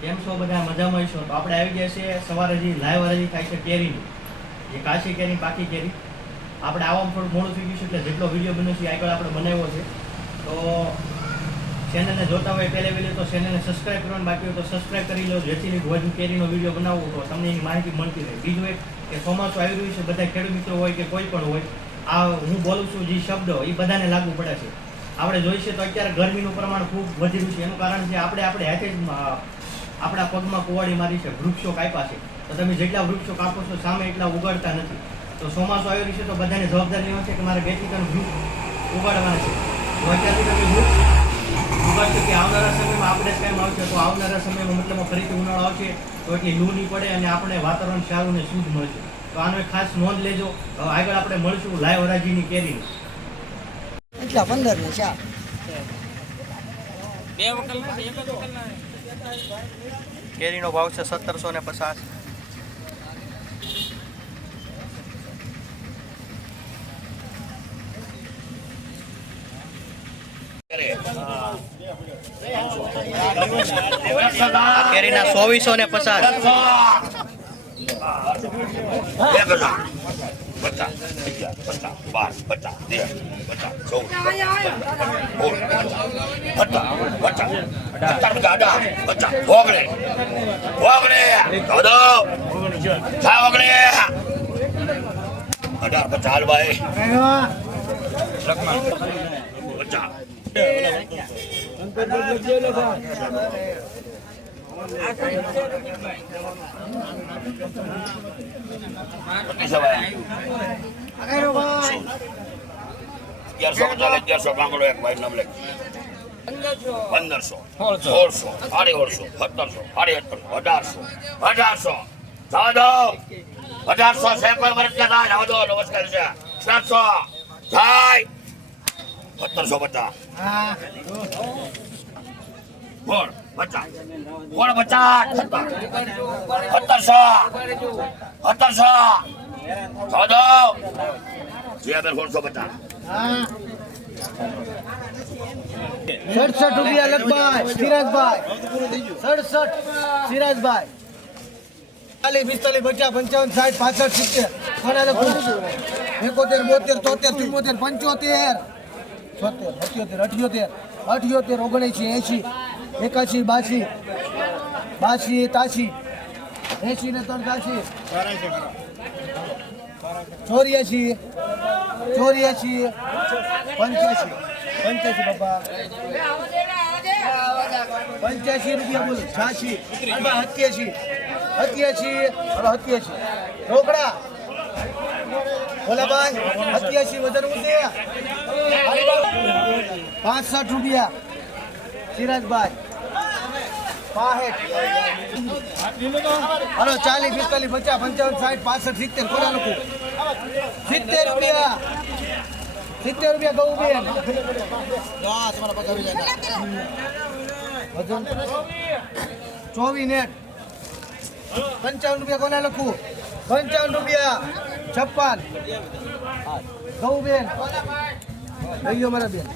કેમ છો બધા? મજામાં હશો? તો આપણે આવી ગયા છે સવારે જે લાઈવ હરાજી થાય છે કેરીની. જે કાશી કેરી, પાકી કેરી. આપણે આવવામાં થોડું મોડું થઈ ગયું છે એટલે જેટલો વીડિયો બન્યો છે આગળ આપણે બનાવ્યો છે. તો ચેનલને જોતા હોય પહેલે વહેલી તો ચેનલને સબસ્ક્રાઈબ કરવાનું, બાકી હોય તો સબસ્ક્રાઈબ કરી લો. જેથી ભોજન કેરીનો વીડિયો બનાવવો તો તમને એની માહિતી મળતી રહે. બીજું એક કે ચોમાસું આવી રહ્યું છે, બધા ખેડૂત મિત્રો હોય કે કોઈ પણ હોય, આ હું બોલું છું જે શબ્દો, એ બધાને લાગુ પડે છે. આપણે જોઈશે તો અત્યારે ગરમીનું પ્રમાણ ખૂબ વધી રહ્યું છે. એનું કારણ છે આપણે આપણે હાથે જ આપણા પગમાં કુવાડી મારી છે વૃક્ષો કાપ્યા છે. તો તમે જેટલા વૃક્ષો કાપો છો સામે એટલા ઉગાડતા નથી. તો ચોમાસું આવી રહ્યું છે તો બધાને જવાબદારી છે કે મારે બેથી ત્રણ વૃક્ષ ઉગાડવાના છે. તો અત્યારથી તમે વૃક્ષ ઉગાડશો કે આવનારા સમયમાં આપણે જ કાંઈ આવશે તો આવનારા સમયમાં મતલબ ફરીથી ઉનાળો આવશે તો એટલી લૂ નહીં પડે અને આપણે વાતાવરણ સારું ને શુદ્ધ મળશે. તો આનો એક ખાસ નોંધ લેજો. આગળ આપણે મળશું લાઈવ હરાજીની કેરીની. એટલા પંદર ને ચાર. બે વકલ ના એક જ વકલ ના કેરીનો ભાવ છે સત્તરસો ને પચાસ. કેરીના ચોવીસો ને પચાસ. પચાસ અગિયાર પચાસ બાર પચાસ તેર પચાસ ચૌદ પચાસ પચાસ પચાસ અઢાર પચાસ ઓગણે ઓગણે ચૌદ છા ઓગણે અઢાર પચાસ ભાઈ પચાસ પચીસ ભાઈ. અગિયારસો પચાસ અગિયારસો પાંગડો એક ભાઈ નામ લખ પંદરસો સોળસો સત્તરસો સાડી અઢારસો અઢારસો ચૌદો અઢારસો સેકન્ડ વર્ષ કે થાય ચૌદો નમસ્કાર છે સાતસો થાય સત્તરસો પચાસ ફોર પચાસ ફોર પચાસ સત્તરસો સત્તરસો ચૌદો જીયાબેન સોળસો પચાસ સડસઠ રૂપિયા લગભાઈ સિરાજભાઈ. સડસઠ, સિરાજભાઈ. ચાલીસ, પિસ્તાલીસ, પચાસ, પંચાવન, સાઠ, પાસઠ, સિત્તેર. એકોતેર, બોતેર, તોતેર, ચુમ્મોતેર, પંચોતેર. છોતેર, સત્યોતેર, અઠ્યોતેર. અઠ્યોતેર, ઓગણએંશી, એંશી, એકાશી, બાસી. બાસી તાસી એંશી ને ત્રણ તાસી ચોર્યાસી. ચોર્યાસી. પંચ્યાસી. પંચ્યાસી બાપા. પંચ્યાસી રૂપિયા બોલ. છ્યાસી. સત્યાસી. સત્યાસી. હવે સત્યાસી. રોકડા ભોલાભાઈ સત્યાસી વજન પાંચ પાસઠ રૂપિયા. સિરાજભાઈ. હલો, ચાલીસ, પિસ્તાલીસ, પચાસ, પંચાવન, સાઠ, પાસઠ, સિત્તેર કોના લોકો. સિત્તેર રૂપિયા. સિત્તેર રૂપિયા ગૌ બે ચોવીસ નેટ પંચાવન રૂપિયા કોના લખું? પંચાવન રૂપિયા. છપ્પન. ગૌ બેન. કહીયો મારા બેન.